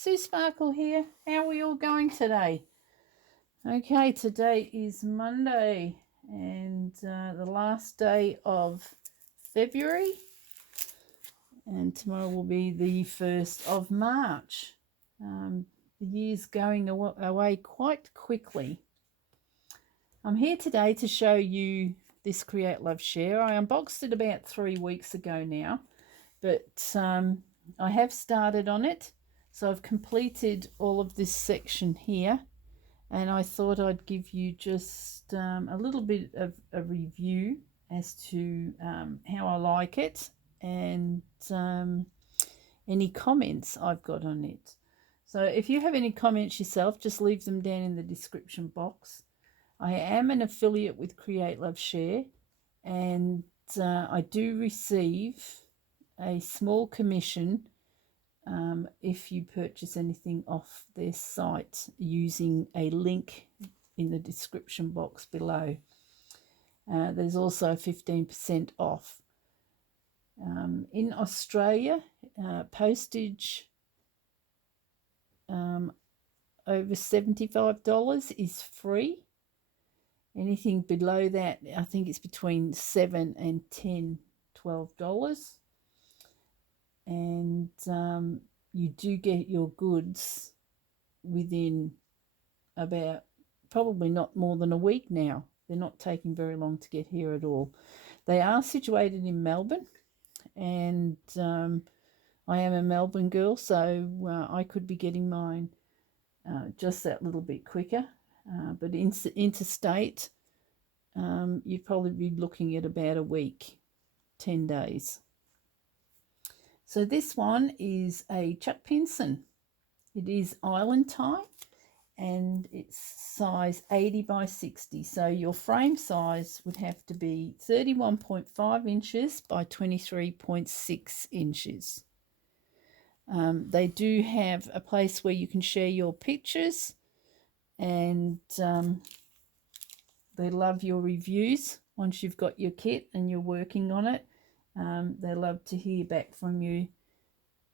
Sue Sparkle here. How are we all going today? Okay, today is Monday and the last day of February, and tomorrow will be the 1st of March. The year's going away quite quickly. I'm here today to show you this Create Love Share. I unboxed it about 3 weeks ago now, but I have started on it. So I've completed all of this section here, and I thought I'd give you just a little bit of a review as to how I like it and any comments I've got on it. So if you have any comments yourself, just leave them down in the description box. I am an affiliate with Create Love Share, and I do receive a small commission if you purchase anything off their site using a link in the description box below. There's also 15% off. In Australia, postage over $75 is free. Anything below that, I think it's between $7 and $12. And you do get your goods within about probably not more than a week now. They're not taking very long to get here at all. They are situated in Melbourne, and I am a Melbourne girl, so I could be getting mine just that little bit quicker. But interstate, you'd probably be looking at about a week, 10 days. So this one is a Chuck Pinson. It is island tie, and it's size 80 by 60. So your frame size would have to be 31.5 inches by 23.6 inches. They do have a place where you can share your pictures, and they love your reviews once you've got your kit and you're working on it. They love to hear back from you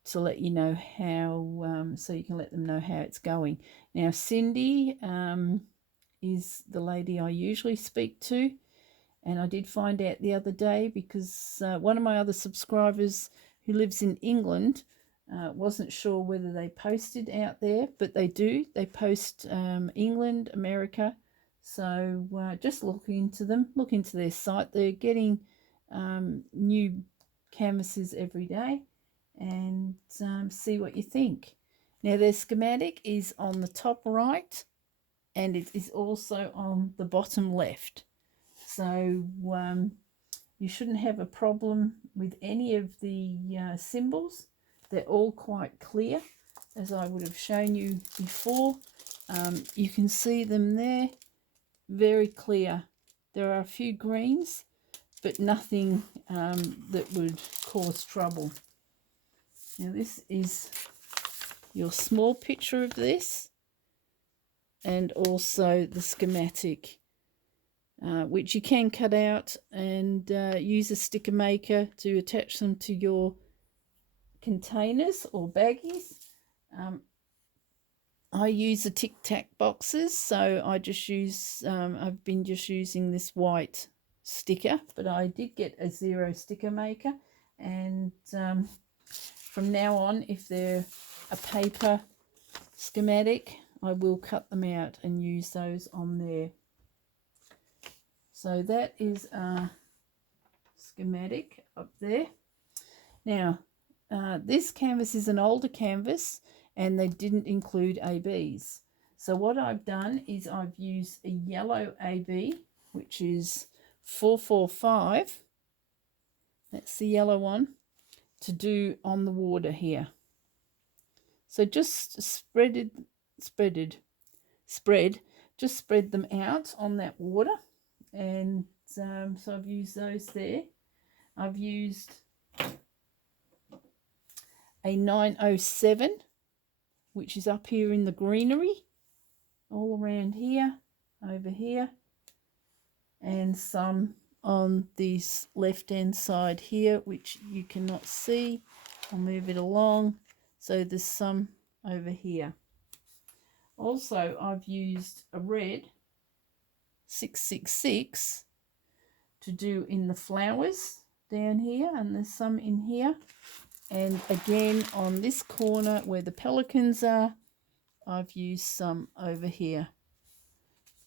to let you know how, so you can let them know how it's going. Now, Cindy is the lady I usually speak to, and I did find out the other day because one of my other subscribers who lives in England wasn't sure whether they posted out there, but they do. They post England, America, so just look into them, look into their site. They're getting new canvases every day, and see what you think. Now, their schematic is on the top right, and it is also on the bottom left, so you shouldn't have a problem with any of the symbols. They're all quite clear, as I would have shown you before. You can see them there, very clear. There are a few greens, but nothing that would cause trouble. Now, this is your small picture of this, and also the schematic, which you can cut out and use a sticker maker to attach them to your containers or baggies. I use the Tic Tac boxes, so I just use, I've been just using this white sticker, but I did get a zero sticker maker, and from now on, if they're a paper schematic, I will cut them out and use those on there. So that is a schematic up there. Now, this canvas is an older canvas, and they didn't include ABs. So what I've done is I've used a yellow AB, which is 445. That's the yellow one, to do on the water here. So just spread, just spread them out on that water, and so I've used those there. I've used a 907, which is up here in the greenery, all around here, over here, and some on this left hand side here, which you cannot see. I'll move it along. So there's some over here. Also, I've used a red 666 to do in the flowers down here, and there's some in here. And again, on this corner where the pelicans are, I've used some over here.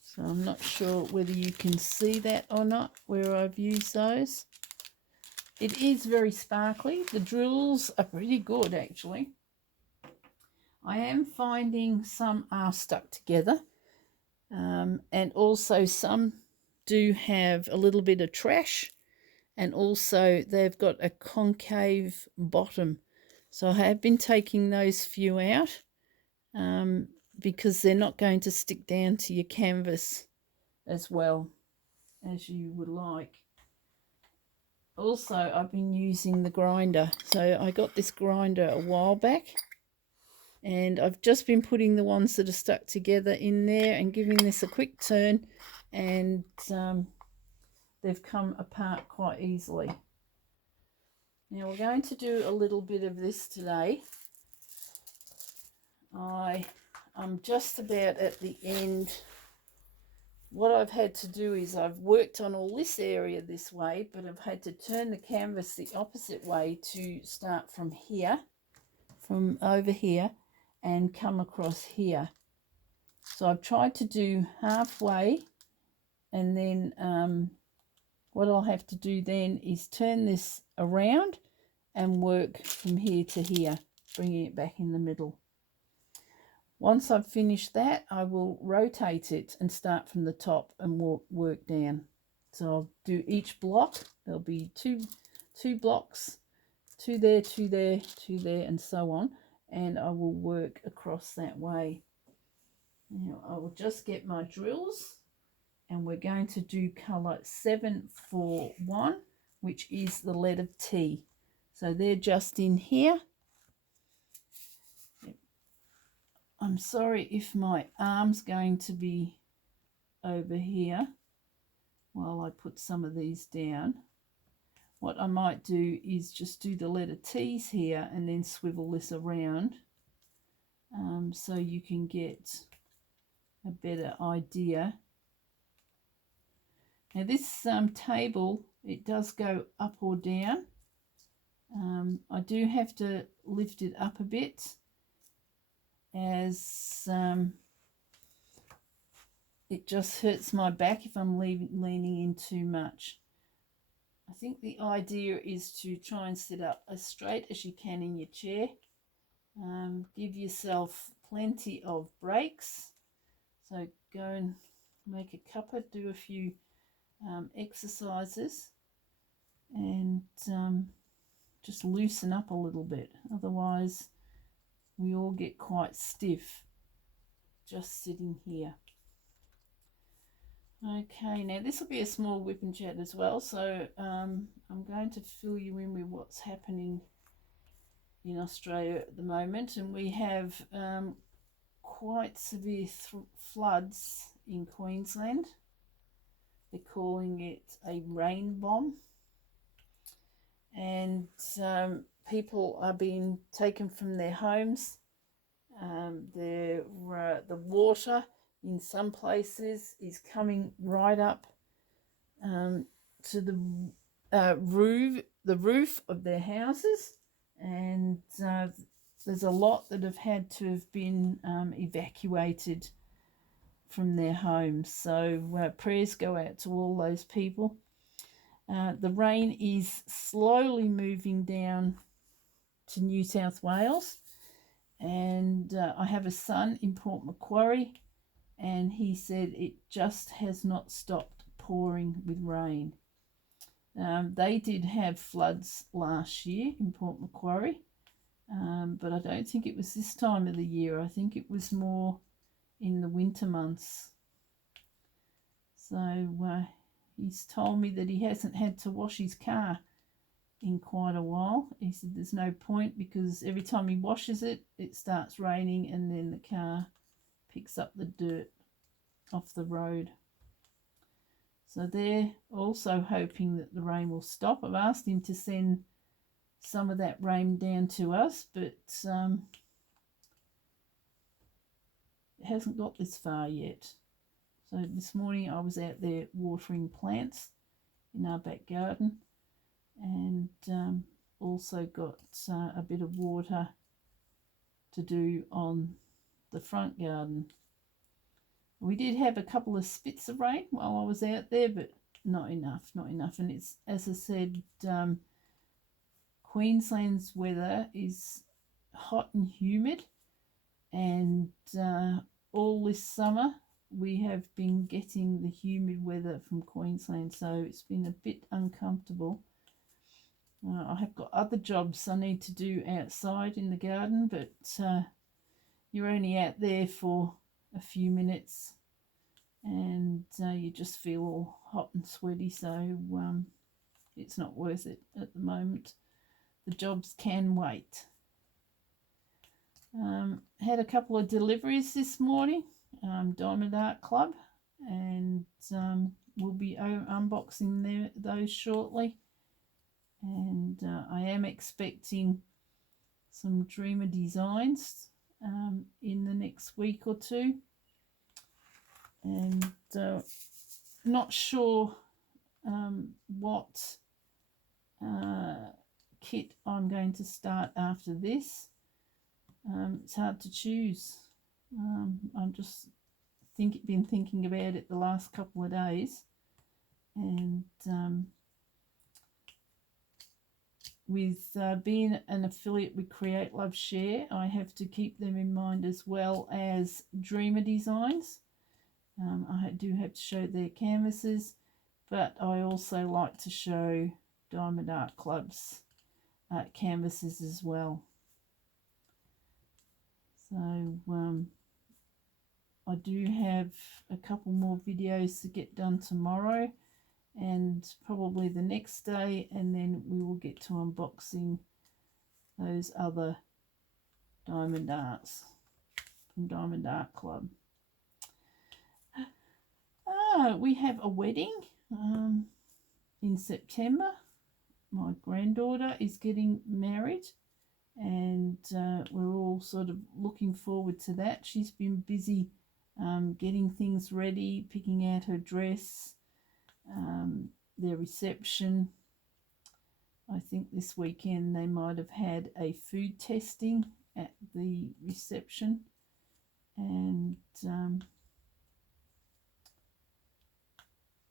So I'm not sure whether you can see that or not, where I've used those. It is very sparkly. The drills are pretty good, actually. I am finding some are stuck together, and also some do have a little bit of trash, and also they've got a concave bottom. So I have been taking those few out because they're not going to stick down to your canvas as well as you would like. Also, I've been using the grinder. So I got this grinder a while back, and I've just been putting the ones that are stuck together in there and giving this a quick turn, and they've come apart quite easily. Now we're going to do a little bit of this today. I'm just about at the end. What I've had to do is I've worked on all this area this way, but I've had to turn the canvas the opposite way to start from here, from over here, and come across here. So I've tried to do halfway, and then what I'll have to do then is turn this around and work from here to here, bringing it back in the middle. Once I've finished that, I will rotate it and start from the top and work down. So I'll do each block. There'll be two blocks, two there, two there, two there, and so on. And I will work across that way. Now I will just get my drills, and we're going to do colour 741, which is the letter T. So they're just in here. I'm sorry if my arm's going to be over here while I put some of these down. What I might do is just do the letter T's here and then swivel this around so you can get a better idea. Now this table, it does go up or down. I do have to lift it up a bit, as it just hurts my back if I'm leaning in too much. I think the idea is to try and sit up as straight as you can in your chair. Give yourself plenty of breaks. So go and make a cuppa, do a few exercises, and just loosen up a little bit. Otherwise, we all get quite stiff just sitting here. Okay, now this will be a small whip and chat as well, so I'm going to fill you in with what's happening in Australia at the moment, and we have quite severe floods in Queensland. They're calling it a rain bomb, and people are being taken from their homes. The water in some places is coming right up to the roof of their houses, and there's a lot that have had to have been evacuated from their homes. So prayers go out to all those people. The rain is slowly moving down to New South Wales, and I have a son in Port Macquarie, and he said it just has not stopped pouring with rain. They did have floods last year in Port Macquarie, but I don't think it was this time of the year. I think it was more in the winter months. So he's told me that he hasn't had to wash his car in quite a while. He said there's no point, because every time he washes it, it starts raining, and then the car picks up the dirt off the road. So they're also hoping that the rain will stop. I've asked him to send some of that rain down to us, but hasn't got this far yet. So this morning I was out there watering plants in our back garden, and also got a bit of water to do on the front garden. We did have a couple of spits of rain while I was out there, but not enough. And it's, as I said, Queensland's weather is hot and humid, and all this summer we have been getting the humid weather from Queensland, so it's been a bit uncomfortable. I have got other jobs I need to do outside in the garden, but you're only out there for a few minutes, and you just feel all hot and sweaty, so it's not worth it at the moment. The jobs can wait. Had a couple of deliveries this morning, Diamond Art Club, and we'll be unboxing those shortly. And I am expecting some Dreamer designs in the next week or two, and not sure what kit I'm going to start after this. It's hard to choose. I'm just been thinking about it the last couple of days, and with being an affiliate with Create Love Share, I have to keep them in mind as well as Dreamer Designs. I do have to show their canvases, but I also like to show Diamond Art Club's canvases as well. So I do have a couple more videos to get done tomorrow, and probably the next day, and then we will get to unboxing those other diamond arts from Diamond Art Club. We have a wedding in September. My granddaughter is getting married, and we're all sort of looking forward to that. She's been busy getting things ready, picking out her dress, their reception. I think this weekend they might have had a food testing at the reception, and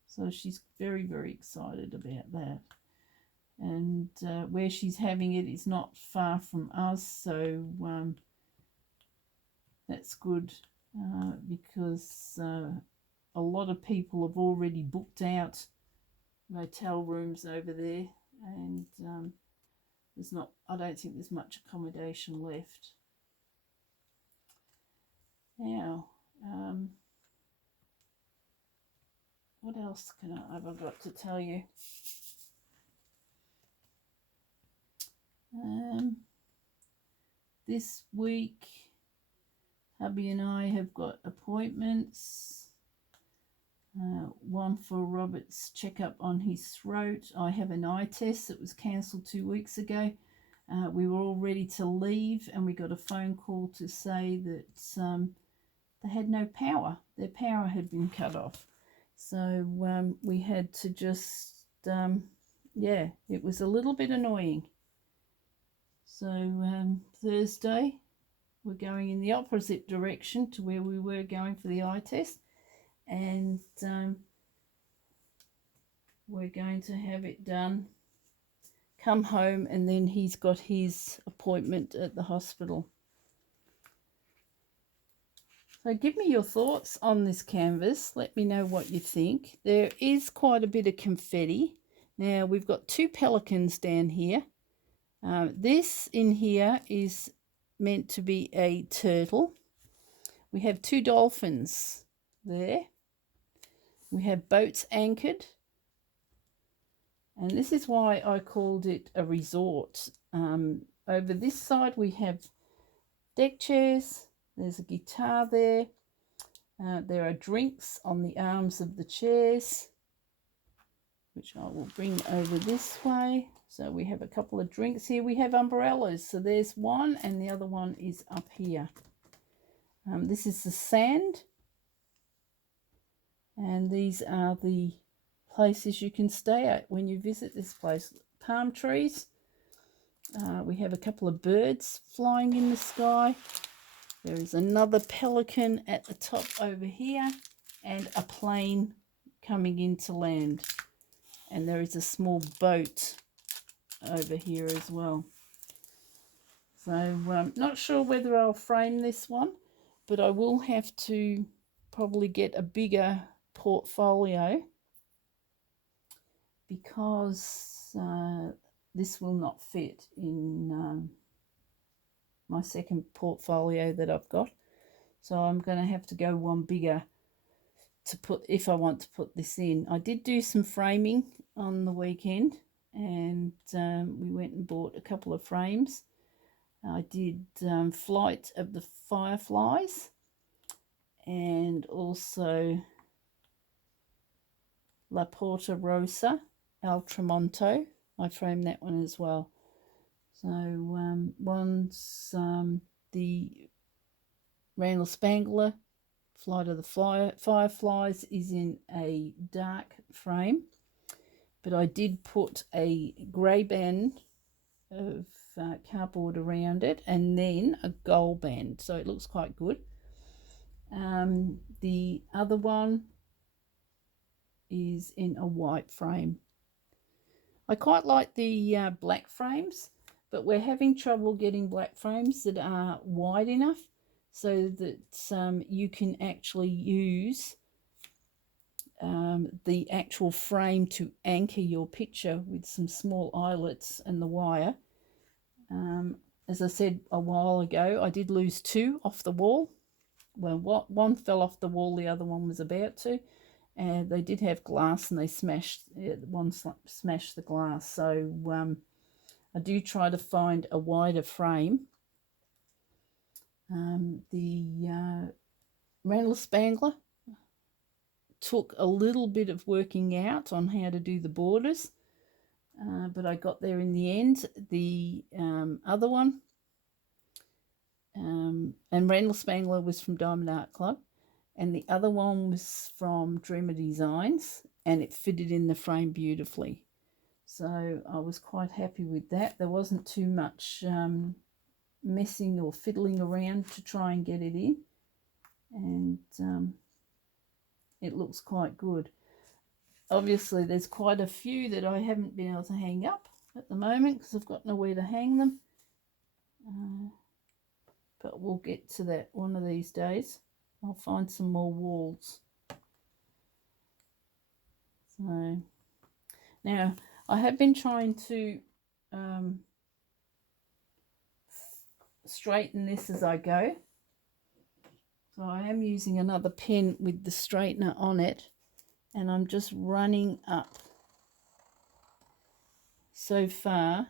so she's very, very excited about that. And where she's having it is not far from us, so that's good, because a lot of people have already booked out motel rooms over there, and I don't think there's much accommodation left. Now, what else have I got to tell you? This week, hubby and I have got appointments. One for Robert's checkup on his throat. I have an eye test that was cancelled 2 weeks ago. We were all ready to leave, and we got a phone call to say that they had no power. Their power had been cut off. So we had to just, yeah, it was a little bit annoying. So Thursday, we're going in the opposite direction to where we were going for the eye test, and we're going to have it done, come home, and then he's got his appointment at the hospital. So give me your thoughts on this canvas. Let me know what you think. There is quite a bit of confetti. Now we've got 2 pelicans down here. This in here is meant to be a turtle. We have 2 dolphins there. We have boats anchored. And this is why I called it a resort. Over this side we have deck chairs. There's a guitar there. There are drinks on the arms of the chairs, which I will bring over this way. So we have a couple of drinks here. We have umbrellas. So there's one, and the other one is up here. This is the sand, and these are the places you can stay at when you visit this place. Palm trees. We have a couple of birds flying in the sky. There is another pelican at the top over here, and a plane coming into land. And there is a small boat over here as well. So not sure whether I'll frame this one, but I will have to probably get a bigger portfolio, because this will not fit in my second portfolio that I've got. So I'm going to have to go one bigger to put, if I want to put this in. I did do some framing on the weekend, and we went and bought a couple of frames. I did Flight of the Fireflies, and also La Porta Rosa, El Tramonto. I framed that one as well. So one's the Randall Spangler, Flight of the Fireflies, is in a dark frame, but I did put a grey band of cardboard around it, and then a gold band, so it looks quite good. The other one is in a white frame. I quite like the black frames, but we're having trouble getting black frames that are wide enough so that you can actually use the actual frame to anchor your picture with some small eyelets and the wire. As I said a while ago, I did lose two off the wall. Well, one fell off the wall, the other one was about to. And they did have glass, and they smashed, one smashed the glass. So I do try to find a wider frame. The Randall Spangler took a little bit of working out on how to do the borders, but I got there in the end. The other one, and Randall Spangler was from Diamond Art Club, and the other one was from Dreamer Designs, and it fitted in the frame beautifully. So I was quite happy with that. There wasn't too much messing or fiddling around to try and get it in, and it looks quite good. Obviously there's quite a few that I haven't been able to hang up at the moment because I've got nowhere to hang them, but we'll get to that one of these days. I'll find some more walls. So now I have been trying to straighten this as I go. So I am using another pen with the straightener on it, and I'm just running up so far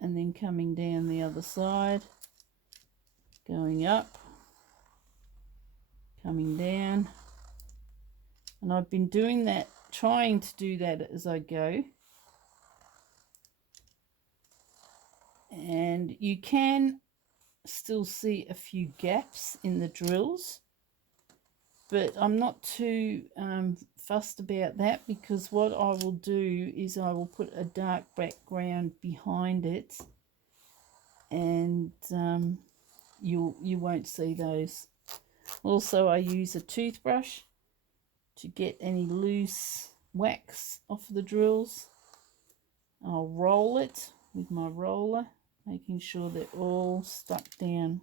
and then coming down the other side, going up, coming down, and I've been doing that, trying to do that as I go. And you can still see a few gaps in the drills, but I'm not too fussed about that, because what I will do is I will put a dark background behind it, and you won't see those. Also, I use a toothbrush to get any loose wax off the drills. I'll roll it with my roller, making sure they're all stuck down.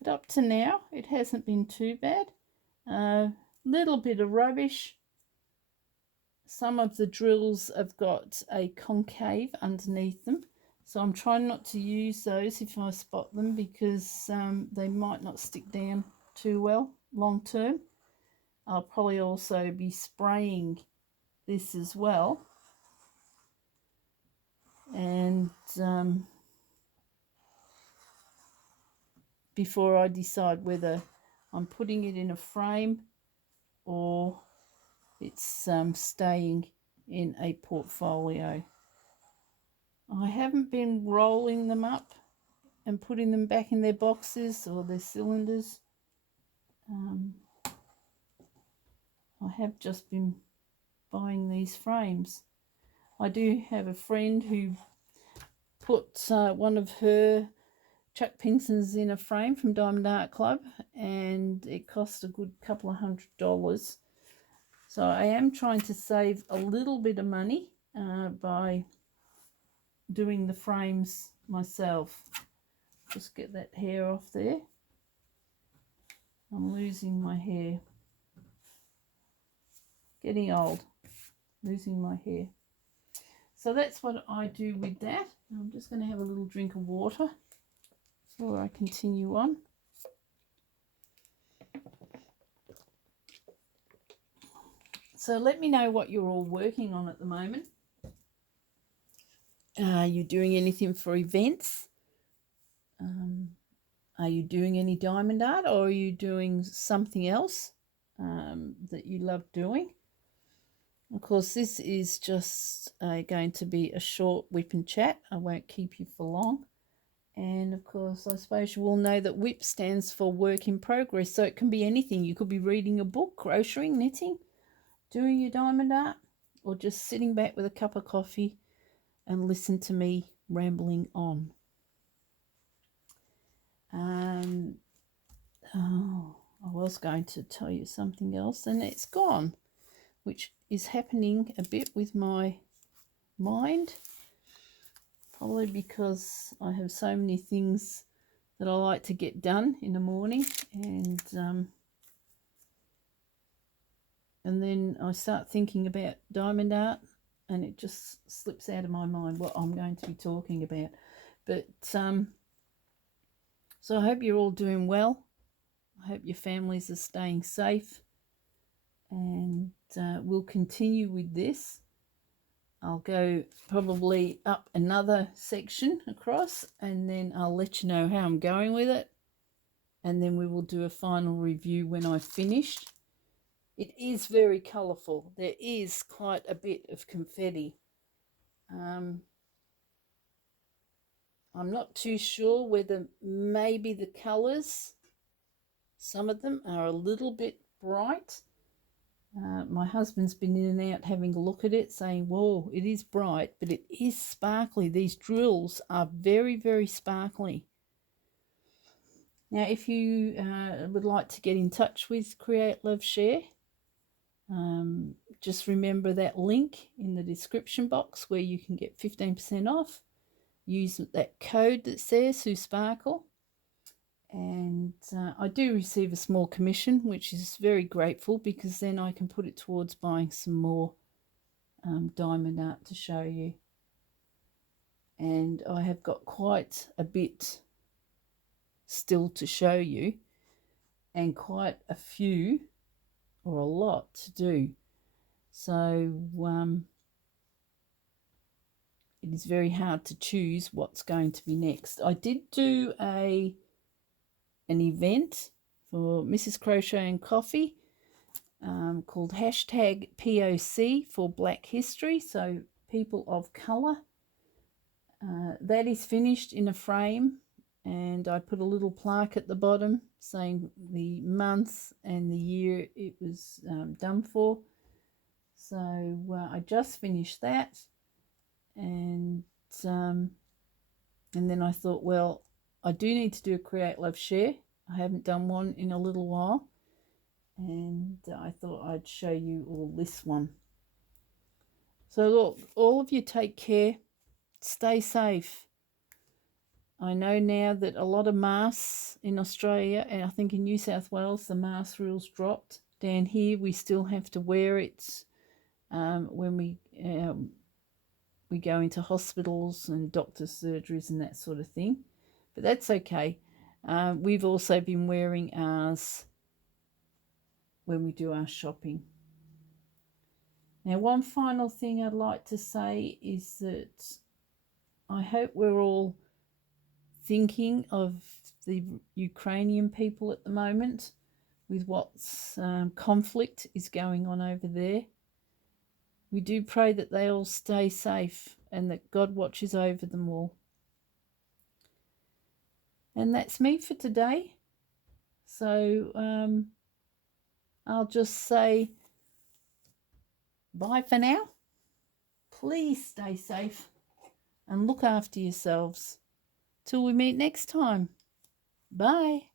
But up to now, it hasn't been too bad. Little bit of rubbish. Some of the drills have got a concave underneath them, so I'm trying not to use those if I spot them, because they might not stick down too well long term. I'll probably also be spraying this as well, and before I decide whether I'm putting it in a frame or it's staying in a portfolio. I haven't been rolling them up and putting them back in their boxes or their cylinders. I have just been buying these frames. I do have a friend who put one of her Chuck Pinsons in a frame from Diamond Art Club, and it cost a good couple of $100. So I am trying to save a little bit of money by doing the frames myself. Just get that hair off there. I'm losing my hair. Getting old. Losing my hair. So that's what I do with that. I'm just going to have a little drink of water before I continue on. So let me know what you're all working on at the moment. Are you doing anything for events? Are you doing any diamond art, or are you doing something else that you love doing? Of course, this is just going to be a short whip and chat. I won't keep you for long. And of course, I suppose you all know that WIP stands for work in progress. So it can be anything. You could be reading a book, crocheting, knitting, doing your diamond art, or just sitting back with a cup of coffee and listen to me rambling on. I was going to tell you something else and it's gone, which is happening a bit with my mind, probably because I have so many things that I like to get done in the morning, and then I start thinking about diamond art and it just slips out of my mind what I'm going to be talking about. But so I hope you're all doing well. I hope your families are staying safe, and we'll continue with this. I'll go probably up another section across, and then I'll let you know how I'm going with it, and then we will do a final review when I've finished. It is very colourful. There is quite a bit of confetti. I'm not too sure whether maybe the colours, some of them are a little bit bright. My husband's been in and out having a look at it, saying, whoa, it is bright, but it is sparkly. These drills are very, very sparkly. Now, if you would like to get in touch with Create, Love, Share, just remember that link in the description box where you can get 15% off. Use that code that's there, Sue Sparkle. And I do receive a small commission, which is very grateful, because then I can put it towards buying some more diamond art to show you. And I have got quite a bit still to show you, and quite a few, or a lot, to do. So it is very hard to choose what's going to be next. I did do an event for Mrs. Crochet and Coffee called #POC for Black History, so people of colour. That is finished in a frame, and I put a little plaque at the bottom saying the month and the year it was done for. So I just finished that, and then I thought, well, I do need to do a Create, Love, Share. I haven't done one in a little while, and I thought I'd show you all this one. So look, all of you take care, stay safe. I know now that a lot of masks in Australia, and I think in New South Wales, the mask rules dropped. Down here, we still have to wear it when we go into hospitals and doctors' surgeries and that sort of thing. But that's okay. We've also been wearing ours when we do our shopping. Now, one final thing I'd like to say is that I hope we're all thinking of the Ukrainian people at the moment with what's conflict is going on over there. We do pray that they all stay safe and that God watches over them all. And that's me for today. So I'll just say bye for now. Please stay safe and look after yourselves. Till we meet next time. Bye.